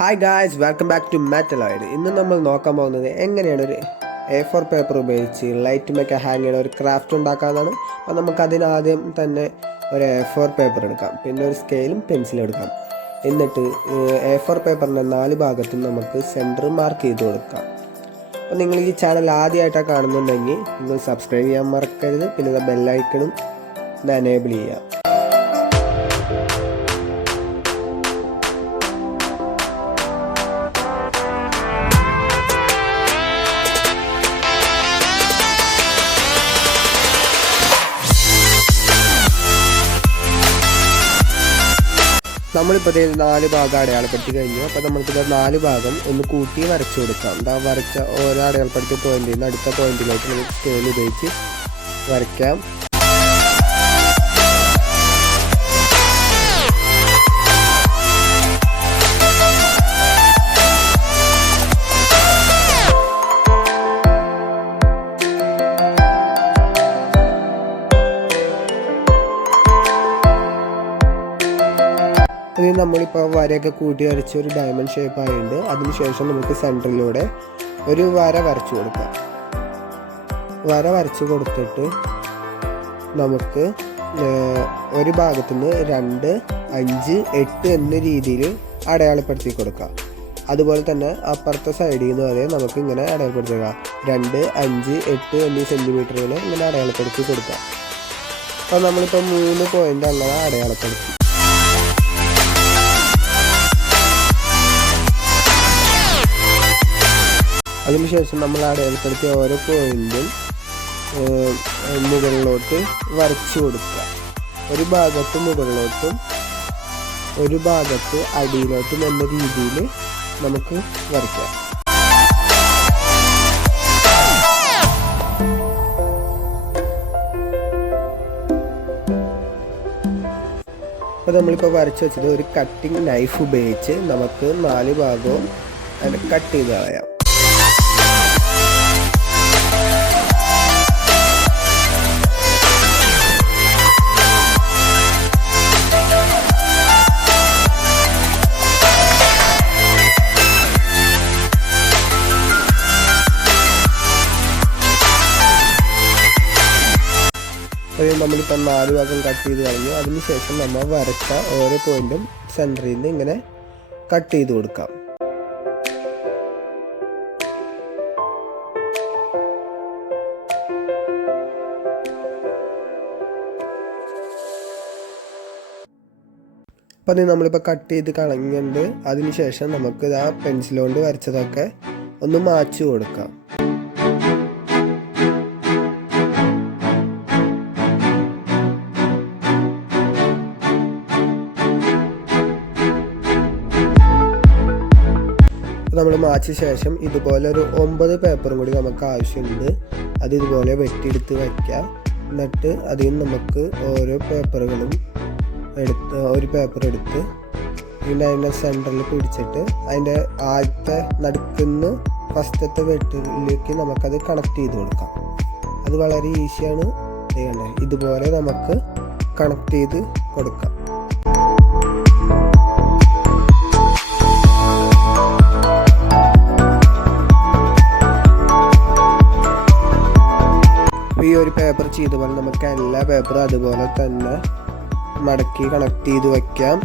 Hi guys, welcome back to metalloid. ഇന്ന് നമ്മൾ നോക്കാൻ പോകുന്നത് എങ്ങനെയാണ് ഒരു A4 പേപ്പർ ഉപയോഗിച്ച് ലൈറ്റുമൊക്കെ ഹാങ് ചെയ്യുന്ന ഒരു ക്രാഫ്റ്റ് ഉണ്ടാക്കാമെന്നാണ്. അപ്പോൾ നമുക്കതിന് ആദ്യം തന്നെ ഒരു A4 പേപ്പർ എടുക്കാം, പിന്നെ ഒരു സ്കെയിലും പെൻസിലും എടുക്കാം. എന്നിട്ട് A4 പേപ്പറിൻ്റെ 4 ഭാഗത്തും നമുക്ക് സെൻറ്റർ മാർക്ക് ചെയ്ത് കൊടുക്കാം. അപ്പോൾ നിങ്ങൾ ഈ ചാനൽ ആദ്യമായിട്ടാണ് കാണുന്നുണ്ടെങ്കിൽ നിങ്ങൾ സബ്സ്ക്രൈബ് ചെയ്യാൻ മറക്കരുത്. പിന്നെ ബെല്ലൈക്കണും എനേബിൾ ചെയ്യാം. നമ്മളിപ്പോൾ 4 ഭാഗം അടയാളപ്പെടുത്തി കഴിഞ്ഞു. അപ്പോൾ നമ്മൾക്കിത് 4 ഭാഗം ഒന്ന് കൂട്ടി വരച്ചു കൊടുക്കാം. വരച്ച ഓരോ അടയാളപ്പെടുത്തിയ പോയിന്റിൽ നിന്ന് അടുത്ത പോയിന്റിലേക്ക് നമുക്ക് സ്കെയിൽ ഉപയോഗിച്ച് വരയ്ക്കാം. ഇനി നമ്മളിപ്പോൾ വരയൊക്കെ കൂട്ടി വരച്ച് ഒരു ഡയമണ്ട് ഷേപ്പ് ആയിട്ടുണ്ട്. അതിനുശേഷം നമുക്ക് സെൻറ്ററിലൂടെ ഒരു വര വരച്ചു കൊടുക്കാം. വര വരച്ച് കൊടുത്തിട്ട് നമുക്ക് ഒരു ഭാഗത്തു നിന്ന് 2, 5, 8 എന്ന രീതിയിൽ അടയാളപ്പെടുത്തി കൊടുക്കാം. അതുപോലെ തന്നെ അപ്പുറത്തെ സൈഡിൽ നിന്ന് വരെ നമുക്ക് ഇങ്ങനെ അടയാളപ്പെടുത്തി കൊടുക്കാം. 2, 5, 8 എന്നീ സെൻറ്റിമീറ്ററുകൾ ഇങ്ങനെ അടയാളപ്പെടുത്തി കൊടുക്കാം. അപ്പോൾ നമ്മളിപ്പോൾ 3 പോയിൻ്റ് അങ്ങനെ അടയാളപ്പെടുത്തി. അതിനുശേഷം നമ്മൾ അടയാളപ്പെടുത്തിയ ഓരോ പോയിന്റും മുകളിലോട്ട് വരച്ചു കൊടുക്കുക. ഒരു ഭാഗത്ത് മുകളിലോട്ടും ഒരു ഭാഗത്ത് അടിയിലോട്ടും എന്ന രീതിയിൽ നമുക്ക് വരയ്ക്കാം. അപ്പോൾ നമ്മളിപ്പോൾ വരച്ചു വെച്ചത് ഒരു കട്ടിങ് നൈഫ് ഉപയോഗിച്ച് നമുക്ക് 4 ഭാഗവും കട്ട് ചെയ്ത് കളയാം. നമ്മളിപ്പോൾ 4 ഭാഗം കട്ട് ചെയ്ത് കഴിഞ്ഞു. അതിനുശേഷം നമ്മൾ വരച്ച ഓരോ പോയിന്റും സെൻറ്ററിൽ നിന്ന് ഇങ്ങനെ കട്ട് ചെയ്ത് കൊടുക്കാം. അപ്പോൾ നമ്മളിപ്പോൾ കട്ട് ചെയ്ത് കളഞ്ഞിട്ടുണ്ട്. അതിനുശേഷം നമുക്ക് ആ പെൻസിൽ കൊണ്ട് വരച്ചതൊക്കെ ഒന്ന് മായ്ച്ചു കൊടുക്കാം. നമ്മൾ മായ്ച്ച ശേഷം ഇതുപോലെ ഒരു 9 പേപ്പറും കൂടി നമുക്ക് ആവശ്യമുണ്ട്. അത് ഇതുപോലെ വെട്ടിയെടുത്ത് വയ്ക്കാം. എന്നിട്ട് അതിൽ നമുക്ക് ഓരോ പേപ്പറുകളും ഒരു പേപ്പർ എടുത്ത് പിന്നെ അതിൻ്റെ സെൻറ്ററിൽ പിടിച്ചിട്ട് അതിൻ്റെ ആദ്യത്തെ നടുക്കുന്ന ഫസ്റ്റത്തെ വെട്ടിലേക്ക് നമുക്കത് കണക്ട് ചെയ്ത് കൊടുക്കാം. അത് വളരെ ഈസിയാണ് ചെയ്യേണ്ടത്. ഇതുപോലെ നമുക്ക് കണക്ട് ചെയ്ത് കൊടുക്കാം. ഈ ഒരു പേപ്പർ ചെയ്ത പോലെ നമുക്ക് എല്ലാ പേപ്പറും അതുപോലെ തന്നെ മടക്കി കണക്ട് ചെയ്ത് വയ്ക്കാം.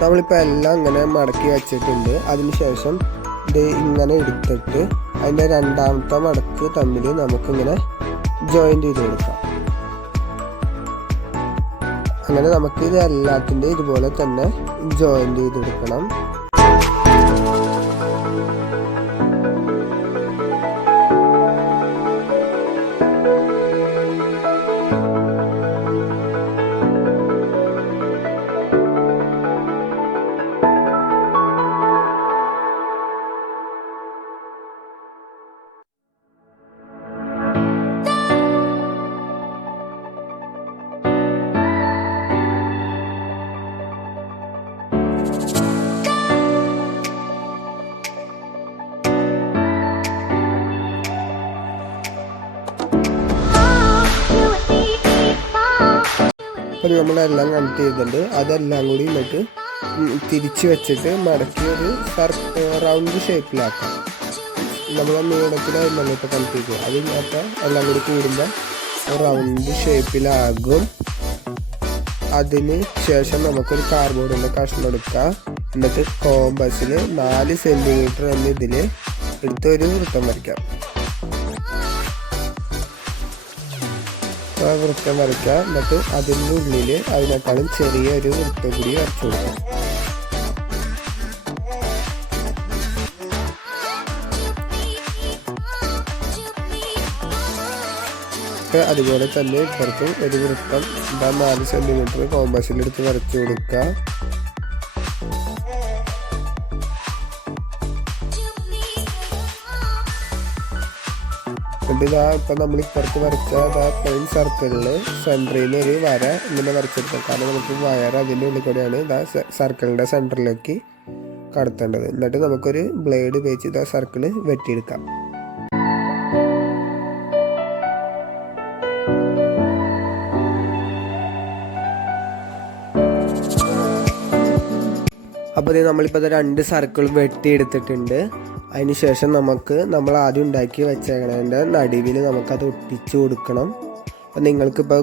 നമ്മളിപ്പോൾ എല്ലാം ഇങ്ങനെ മടക്കി വെച്ചിട്ടുണ്ട്. അതിനുശേഷം ഇത് ഇങ്ങനെ എടുത്തിട്ട് അതിൻ്റെ രണ്ടാമത്തെ മടക്ക് തമ്മിൽ നമുക്കിങ്ങനെ ജോയിൻ്റ് ചെയ്ത് കൊടുക്കാം. അങ്ങനെ നമുക്ക് ഇത് എല്ലാത്തിൻ്റെ ഇതുപോലെ തന്നെ ജോയിൻ്റ് ചെയ്തെടുക്കണം. അപ്പോൾ നമ്മളെല്ലാം കണക്ട് ചെയ്തിട്ടുണ്ട്. അതെല്ലാം കൂടി എന്നിട്ട് തിരിച്ച് വെച്ചിട്ട് മടക്കി ഒരു റൗണ്ട് ഷേപ്പിലാക്കാം. നമ്മൾ നീളത്തിലായിരുന്നല്ലോ ഇപ്പോൾ കണക്ട് ചെയ്യുക. അതിനകത്ത് എല്ലാം കൂടി കൂടുമ്പോൾ റൗണ്ട് ഷേപ്പിലാകും. അതിന് ശേഷം നമുക്കൊരു കാർഡ്ബോർഡിൻ്റെ കഷ്ണം എടുക്കാം. എന്നിട്ട് കോമ്പസിൽ 4 സെൻറ്റിമീറ്റർ എന്ന് ഇതിൽ എടുത്ത് ഒരു വൃത്തം വരയ്ക്കാം. വൃത്തം വരയ്ക്കാം. എന്നിട്ട് അതിൻ്റെ ഉള്ളിൽ അതിനേക്കാളും ചെറിയൊരു വൃത്തം കൂടി വരച്ചു കൊടുക്കാം. അതുപോലെ തന്നെ ഇപ്പുറത്തും ഒരു വൃത്തം 4 സെൻറ്റിമീറ്റർ കോമ്പസിലെടുത്ത് വരച്ചു കൊടുക്കുക. എന്നിട്ട് ഇപ്പം നമ്മൾ ഇപ്പുറത്ത് വരച്ച പ്ലെയിൻ സർക്കിളിൽ സെൻറ്ററിൽ നിന്ന് ഒരു വര ഇങ്ങനെ വരച്ചെടുക്കാം. കാരണം നമുക്ക് വയർ അതിൻ്റെ ഉള്ളിൽ കൂടെയാണ് സർക്കിളിൻ്റെ സെൻറ്ററിലേക്ക് കടത്തേണ്ടത്. എന്നിട്ട് നമുക്കൊരു ബ്ലേഡ് ഉപയോഗിച്ച് സർക്കിൾ വെട്ടിയെടുക്കാം. അപ്പോൾ നമ്മളിപ്പോൾ 2 സർക്കിൾ വെട്ടിയെടുത്തിട്ടുണ്ട്. അതിന് ശേഷം നമ്മൾ ആദ്യം ഉണ്ടാക്കി വെച്ചേക്കണതിൻ്റെ നടുവിൽ നമുക്കത് ഒട്ടിച്ച് കൊടുക്കണം. അപ്പോൾ നിങ്ങൾക്കിപ്പോൾ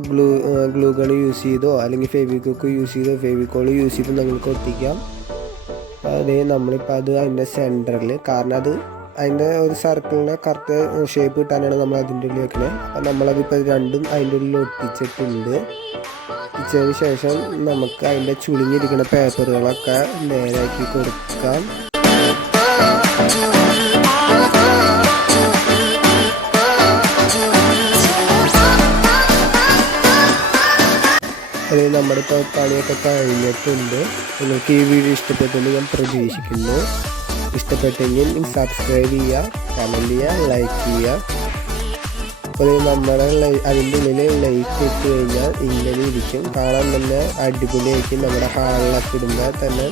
ഗ്ലൂകൾ യൂസ് ചെയ്തോ അല്ലെങ്കിൽ ഫെവിക്വിക്ക് യൂസ് ചെയ്തോ ഫെവിക്കോൾ യൂസ് ചെയ്തോ നിങ്ങൾക്ക് ഒട്ടിക്കാം. അതേ നമ്മളിപ്പോൾ അതിൻ്റെ സെൻറ്ററിൽ, കാരണം അതിൻ്റെ ഒരു സർക്കിളിൻ്റെ കറക്റ്റ് ഷേപ്പ് കിട്ടാനാണ് നമ്മൾ അതിൻ്റെ ഉള്ളിൽ വെക്കണത്. അപ്പോൾ നമ്മളതിപ്പോൾ രണ്ടും അതിൻ്റെ ഉള്ളിൽ ഒട്ടിച്ചിട്ടുണ്ട്. ഒട്ടിച്ചതിന് ശേഷം നമുക്ക് അതിൻ്റെ ചുളിഞ്ഞിരിക്കുന്ന പേപ്പറുകളൊക്കെ നേരാക്കി കൊടുക്കാം. അത് നമ്മുടെ ഇപ്പോൾ പണിയൊക്കെ കഴിഞ്ഞിട്ടുണ്ട്. നിങ്ങൾക്ക് ഈ വീഡിയോ ഇഷ്ടപ്പെട്ടെന്ന് ഞാൻ പ്രതീക്ഷിക്കുന്നു. ഇഷ്ടപ്പെട്ടെങ്കിൽ സബ്സ്ക്രൈബ് ചെയ്യുക, കമൻറ്റ് ചെയ്യുക, ലൈക്ക് ചെയ്യുക. അപ്പോൾ നമ്മുടെ അതിൻ്റെ ഉള്ളിൽ ലൈറ്റ് ഇട്ട് കഴിഞ്ഞാൽ ഇങ്ങനെ ഇരിക്കും. കാണാൻ തന്നെ അടിപൊളിയായിരിക്കും. നമ്മുടെ ഹാളിലൊക്കെ ഇടുമ്പോൾ തന്നെ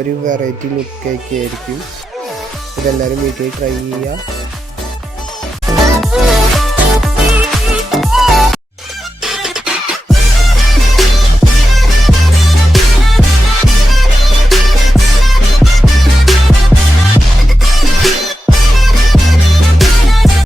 ഒരു വെറൈറ്റി ലുക്കൊക്കെ ആയിരിക്കും. ഇതെല്ലാവരും വീട്ടിൽ ട്രൈ ചെയ്യുക.